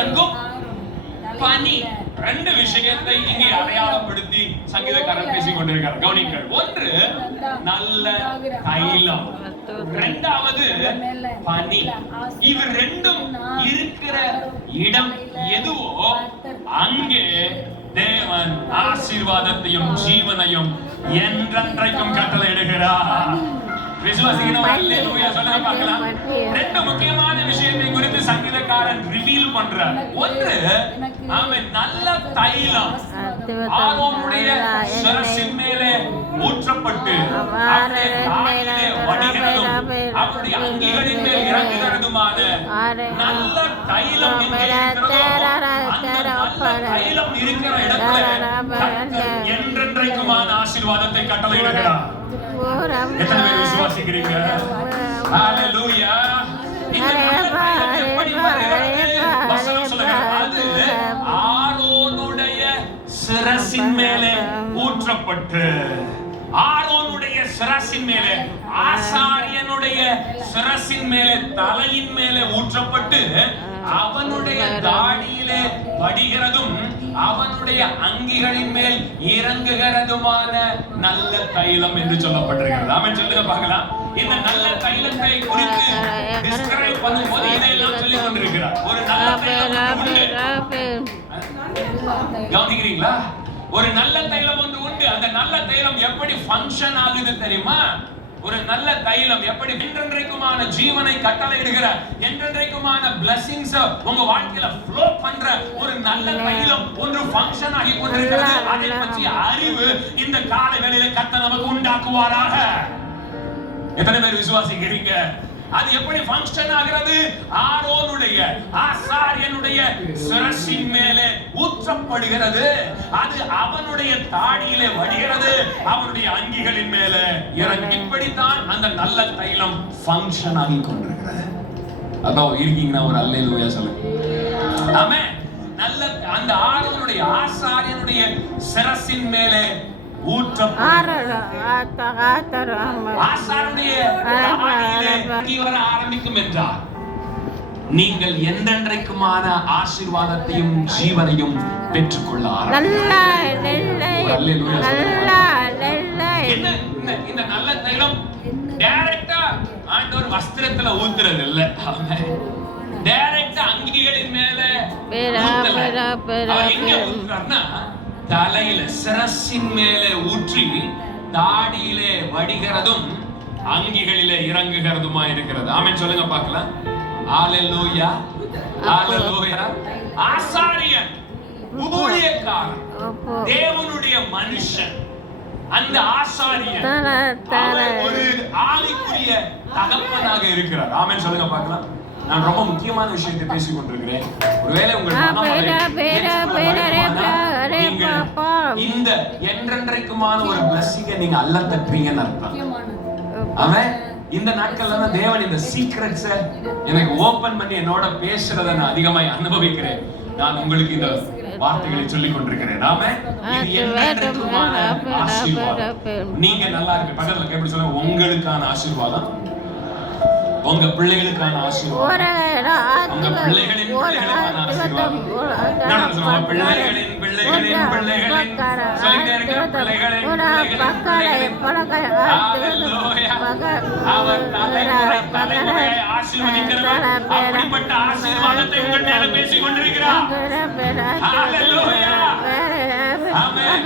இறங்கும் பனி. ரெண்டு விஷயத்தை இங்கே அடையாளப்படுத்தி சங்கீதக்காரர் பேசிக் கொண்டிருக்கிறார். கவனிங்கள். ஒன்று நல்ல தைலம், இரண்டாவது பனி. இவ ரெண்டும் இருக்கிற இடம் எதுவோ அங்கே தேவன் ஆசீர்வாதத்தையும் ஜீவனையும் என்றென்றைக்கும் கட்டளையிடுகிறார். விசுவாசிக்கிறோம். அல்லேலூயா சொல்லுங்க பார்க்கலாம். ரெண்டு முக்கியமான விஷயத்தை குறித்து சங்கீதக்காரன் ரிவீல் பண்றார். ஒன்று, ஆமென், நல்ல தைலம் ஆரோனுடைய சிரசின் மேலே ஊற்றப்பட்டு அவருடைய தாடியிலே வடிகிறதும் அவருடைய அங்கிகளின் மேல் இறங்குகிறதுமான நல்ல தைலம் இருக்கிறதோ அந்த நல்ல தைலம் இருக்கிற இடத்துல என்றென்றைக்குமான ஆசீர்வாதத்தை கட்டளையிடுகிறார். எத்தனை பேர் விசுவாசிக்கிறீங்க? ஹalleluya. அது ஆரோனுடைய சிரசின் மேலே ஊற்றப்பட்டு, ஆரோனுடைய சிரசின் மேலே, ஆசாரியனுடைய சிரசின் மேலே, தலையின் மேலே ஊற்றப்பட்டு அவனுடைய தாடியிலே வடிகிறதும் அவனுடைய அங்கிகளின் மேல் இறங்குகிறதுமான நல்ல தைலம் என்று சொல்லப்பட்டிருக்கிறது. ஆமென் சொல்லுங்க பார்க்கலாம். இந்த நல்ல தைலத்தை குறித்து டிஸ்கிரைப் பண்ணும்போது இதெல்லாம் சொல்லிக் கொண்டிருக்கிறார். ஒரு நல்ல தைலம் உண்டு. கவனிக்கிறீங்களா? ஒரு நல்ல தைலம் ஒன்று உண்டு. அந்த நல்ல தைலம் எப்படி ஃபங்க்ஷன் ஆகுது தெரியுமா? ஒரு நல்ல தைலம் எப்படி என்றென்றைக்குமான ஜீவனை கட்டளையிடுகிற, என்றென்றைக்குமான blessings உங்க வாழ்க்கையில flow பண்ற ஒரு நல்ல தைலம் ஒன்று ஃபங்க்ஷன் ஆகி கொண்டிருக்கிறது. அதை பற்றி அறிவு இந்த காலை வேளையில கர்த்தர் நமக்கு உண்டாக்குவாராக. எத்தனை பேர் விசுவாசிக்கிறீங்க? அது எப்படி ஃபங்க்ஷன் ஆகிறது? ஆரோனுடைய ஆசாரியனுடைய சிரசின் மேலே ஊற்றப்படுகிறது. அது அவனுடைய தாடியிலே வடிகிறது, அவனுடைய அங்கிகளின் மேலே இறங்கி. இப்படித்தான் அந்த நல்ல தைலம் ஃபங்க்ஷன் ஆகி கொண்டிருக்கிறது. அதான் இருக்கீங்கன்னா ஒரு அல்லேலூயா சொல்லுங்க. ஆமென். நல்ல அந்த ஆரோனுடைய ஆசாரியனுடைய சிரசின் மேலே ஆரம்பிக்கும் என்றார். நீங்கள் என்றென்றைக்குமான ஆசீர்வாதத்தையும் ஜீவனையும் பெற்றுக்கொள்ள இந்த நல்ல தைலம் டைரக்டா ஆண்டவர் வஸ்திரத்துல ஊத்துறது இல்ல, டைரக்டா அங்கிகளின் மேல எங்க ஊத்துறாருன்னா தலையில சிரசின் மேலே ஊற்றி தாடியிலே வடிகிறதும் அங்கிகளிலே இறங்குகிறதுமா இருக்கிறது. ஆமென் சொல்லுங்க பார்க்கலாம். ஹalleluya, ஹalleluya. ஆசாரியன், ஊழியக்காரன், தேவனுடைய மனுஷன், அந்த ஆசாரியன் ஒரு ஆவிக்குரிய தகப்பனாக இருக்கிறார். ஆமென் சொல்லுங்க பார்க்கலாம். நான் ரொம்ப முக்கியமான விஷயத்தை பேசிக் கொண்டிருக்கிறேன். ஒருவேளை உங்கள் இந்த என்றென்றைக்குமான ஒரு பிளஸிங்கை நீங்க அல்ல தட்டுறீங்கன்னு அர்த்தம். அவன் இந்த நாட்கள்ல தேவன் இந்த சீக்ரெட்ஸை எனக்கு ஓபன் பண்ணி என்னோட பேசுறதை நான் அதிகமாய் அனுபவிக்கிறேன். நான் உங்களுக்கு இந்த வார்த்தைகளை சொல்லிக் கொண்டிருக்கிறேன். நாம இது என்றென்றைக்குமான ஆசீர்வாதம். நீங்க நல்லா இருக்கு. பக்கத்துல எப்படி சொல்லுங்க, உங்களுக்கான ஆசீர்வாதம், உங்க பிள்ளைகளுக்கான ஆசீர்வாதம், உங்க பிள்ளைகளின் பிள்ளைகளுக்கான ஆசீர்வாதம். நான் சொல்றேன், பிள்ளைகளின் பிள்ளைகளின் பிள்ளைகளின் சொல்லிட்டே இருக்க, பிள்ளைகளின் பிள்ளைகளின் ஹalleluya. அவர் தலைமுறை ஆசீர்வதிக்கிறவர். அப்படிப்பட்ட ஆசீர்வாதத்தை உங்கள் மேல பேசிக் கொண்டிருக்கிறார். ஹalleluya. ஆமென்.